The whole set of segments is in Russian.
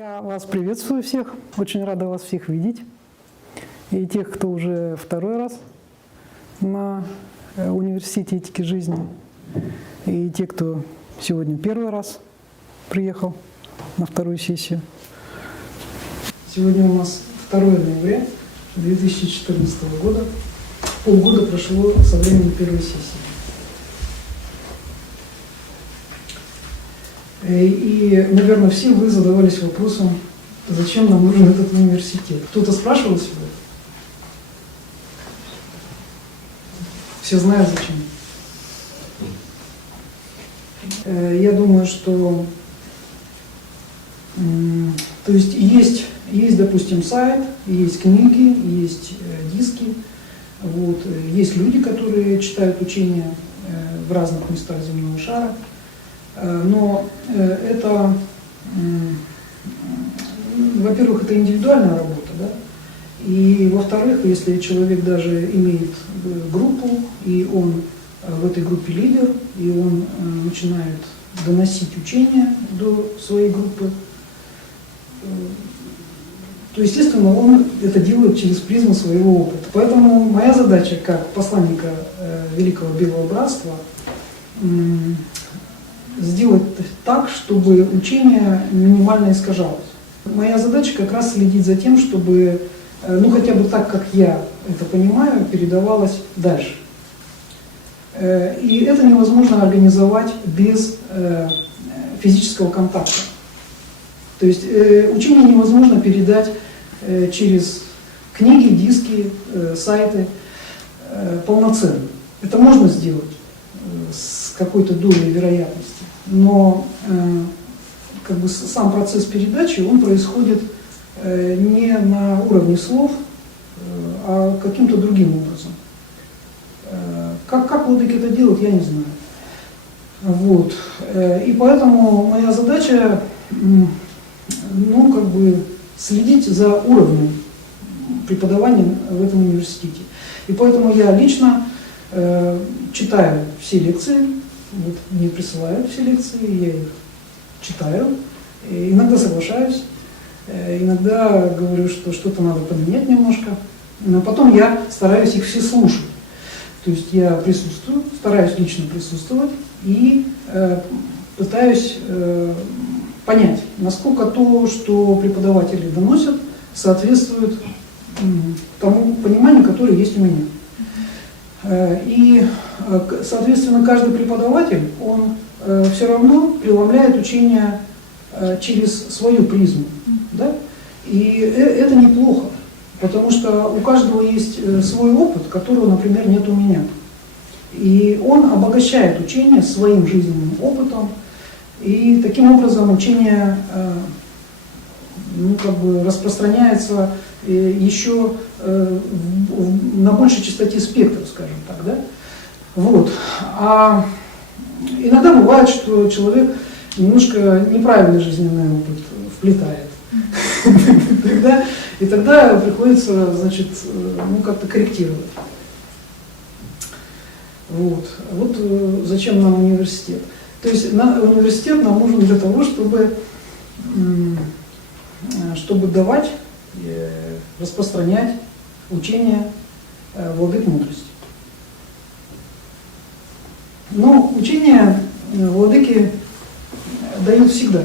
Я вас приветствую всех, очень рада вас всех видеть. И тех, кто уже второй раз на университете этики жизни, и те, кто сегодня первый раз приехал на вторую сессию. Сегодня у нас 2 ноября 2014 года. Полгода прошло со времени первой сессии. И, наверное, все вы задавались вопросом, зачем нам нужен этот университет. Кто-то спрашивал себя? Все знают зачем. Я думаю, что то есть, допустим, сайт, есть книги, есть диски, вот, есть люди, которые читают учения в разных местах земного шара. Но это, во-первых, это индивидуальная работа, да? И во-вторых, если человек даже имеет группу, и он в этой группе лидер, и он начинает доносить учения до своей группы, то, естественно, он это делает через призму своего опыта. Поэтому моя задача как посланника Великого Белого Братства сделать так, чтобы учение минимально искажалось. Моя задача как раз следить за тем, чтобы, ну хотя бы так, как я это понимаю, передавалось дальше. И это невозможно организовать без физического контакта. То есть учение невозможно передать через книги, диски, сайты полноценно. Это можно сделать с какой-то долей вероятности. Но как бы сам процесс передачи, он происходит не на уровне слов, а каким-то другим образом. Как владыки это делают, я не знаю. Вот. И поэтому моя задача, ну, как бы следить за уровнем преподавания в этом университете. И поэтому я лично читаю все лекции. Вот мне присылают все лекции, я их читаю, иногда соглашаюсь, иногда говорю, что что-то надо поменять немножко, но потом я стараюсь их все слушать. То есть я присутствую, стараюсь лично присутствовать и пытаюсь понять, насколько то, что преподаватели доносят, соответствует тому пониманию, которое есть у меня. И, соответственно, каждый преподаватель, он все равно преломляет учение через свою призму. Да? И это неплохо, потому что у каждого есть свой опыт, которого, например, нет у меня. И он обогащает учение своим жизненным опытом, и таким образом учение ну, как бы распространяется еще на большей частоте спектра, скажем так, да? Вот. А иногда бывает, что человек немножко неправильный жизненный опыт вплетает. И тогда приходится, значит, ну, как-то корректировать. Вот зачем нам университет. То есть университет нам нужен для того, чтобы давать, распространять учение владык мудрости. Но учение владыки дают всегда.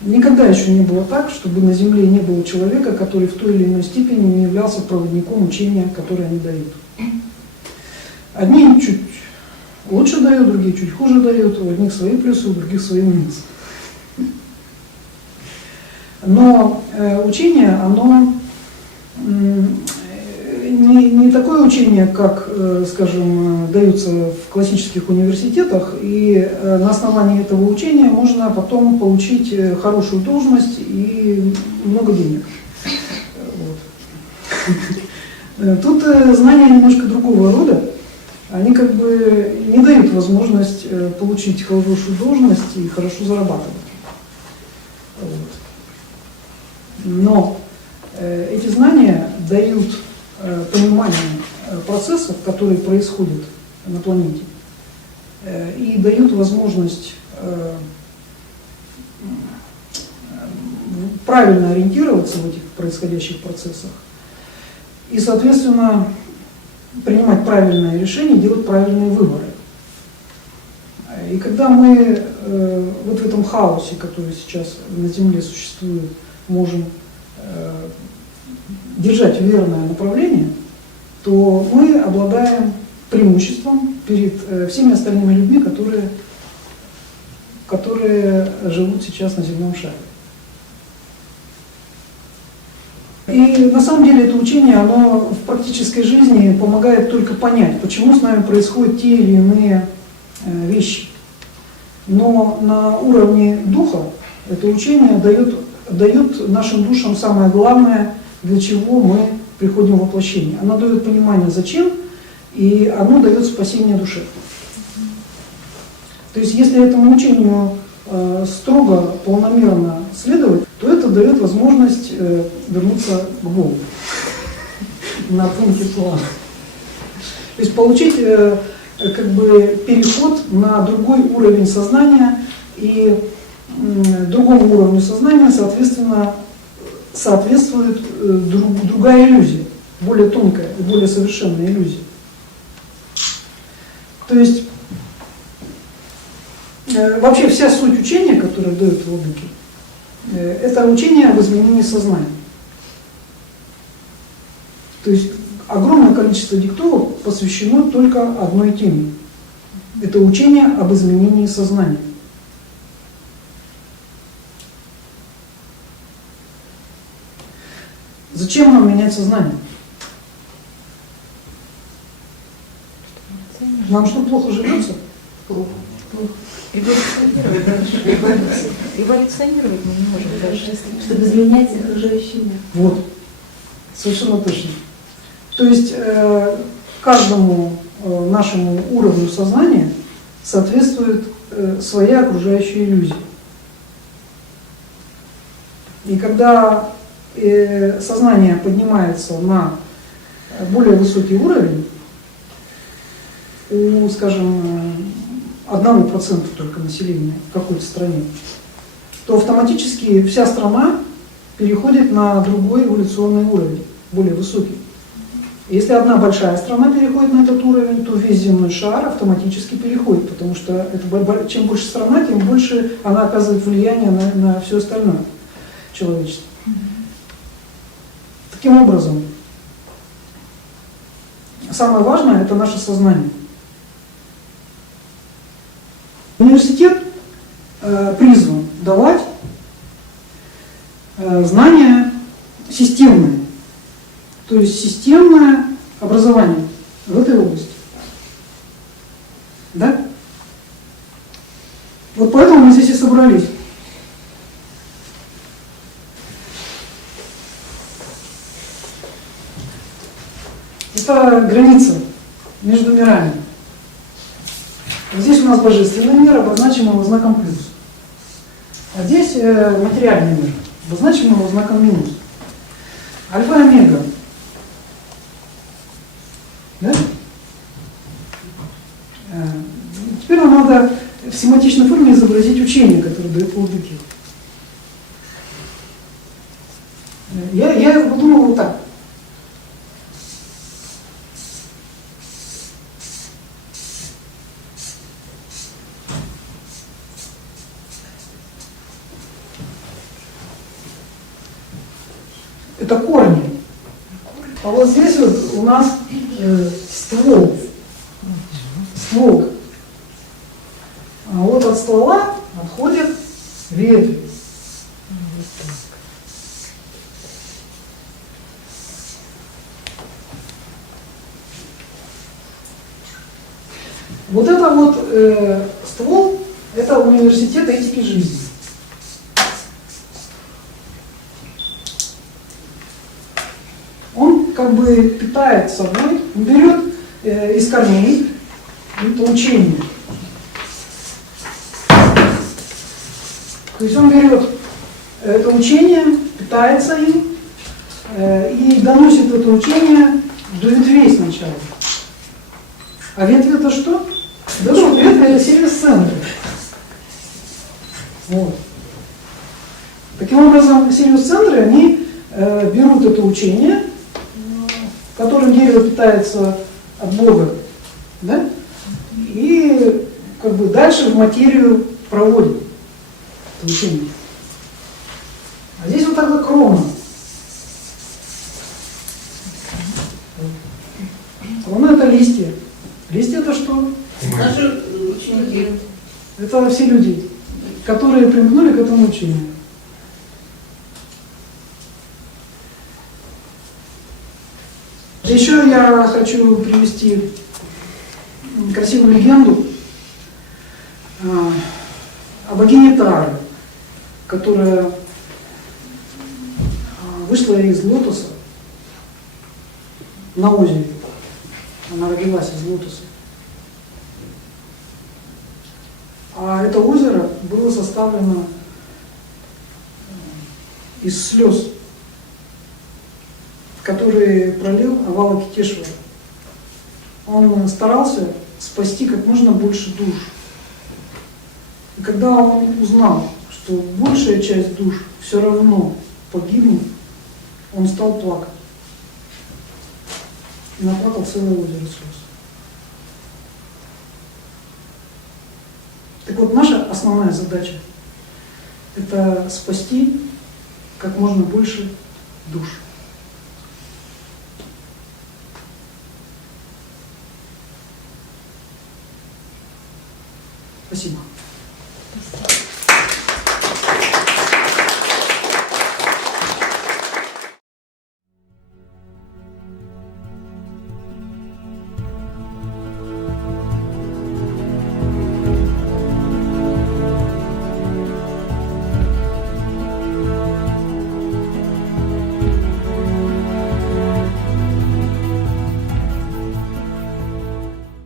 Никогда еще не было так, чтобы на земле не было человека, который в той или иной степени не являлся проводником учения, которое они дают. Одни чуть лучше дают, другие чуть хуже дают, у одних свои плюсы, у других свои минусы. Но учение, оно не такое учение, как, скажем, даются в классических университетах, и на основании этого учения можно потом получить хорошую должность и много денег. Вот. Тут знания немножко другого рода, они как бы не дают возможность получить хорошую должность и хорошо зарабатывать. Вот. Но эти знания дают понимание процессов, которые происходят на планете, и дают возможность правильно ориентироваться в этих происходящих процессах и, соответственно, принимать правильные решения, делать правильные выборы. И когда мы вот в этом хаосе, который сейчас на Земле существует, можем держать верное направление, то мы обладаем преимуществом перед всеми остальными людьми, которые живут сейчас на земном шаре. И на самом деле это учение, оно в практической жизни помогает только понять, почему с нами происходят те или иные вещи. Но на уровне духа это учение дает нашим душам самое главное, для чего мы приходим в воплощение. Оно дает понимание, зачем, и оно дает спасение душе. То есть если этому учению строго, полномерно следовать, то это дает возможность вернуться к Богу на тонкий план. То есть получить как бы переход на другой уровень сознания, и другому уровню сознания, соответственно, соответствует другая иллюзия, более тонкая и более совершенная иллюзия. То есть вообще вся суть учения, которое дают владыки, это учение об изменении сознания. То есть огромное количество диктовок посвящено только одной теме. Это учение об изменении сознания. Зачем нам менять сознание? Нам что, плохо живется? Плохо. Эволюционировать мы не можем даже, чтобы изменять окружающий мир. Вот, совершенно точно. То есть каждому нашему уровню сознания соответствует своя окружающая иллюзия. И когда сознание поднимается на более высокий уровень, у, скажем, 1% только населения в какой-то стране, то автоматически вся страна переходит на другой эволюционный уровень, более высокий. Если одна большая страна переходит на этот уровень, то весь земной шар автоматически переходит, потому что это, чем больше страна, тем больше она оказывает влияние на все остальное человечество. Таким образом, самое важное – это наше сознание. Университет призван давать знания системные, то есть системное образование в этой области. Да? Вот поэтому мы здесь и собрались. Это граница между мирами. Здесь у нас божественный мир, обозначим его знаком плюс. А здесь материальный мир, обозначим его знаком минус. Альфа и омега. Да? Теперь нам надо в семантичной форме изобразить учение, которое дает владыки. Я подумал вот так. Это корни. А вот здесь вот у нас ствол. Ствол. А вот от ствола отходят ветви. Вот это вот ствол, это университет этики жизни. Он как бы питает собой, он берет из корней это учение. То есть он берет это учение, питается им и доносит это учение до ветвей сначала. А ветви это что? Да что, ветви это сервис-центры. Вот. Так Таким образом, Сириус-центры, они берут это учение, которым дерево питается от Бога, да? И как бы дальше в материю проводят это учение. А здесь вот тогда крона. Крона — это листья. Листья — это что? Наши ученики. Это все люди, которые примкнули к этому учению. Еще я хочу привести красивую легенду о богине Тары, которая вышла из лотоса на озере. Она родилась из лотоса. А это озеро было составлено из слез, которые пролил Авалокитешвара. Он старался спасти как можно больше душ. И когда он узнал, что большая часть душ все равно погибнут, он стал плакать. И наплакал целое озеро слез. Так вот, наша основная задача – это спасти как можно больше душ. Спасибо.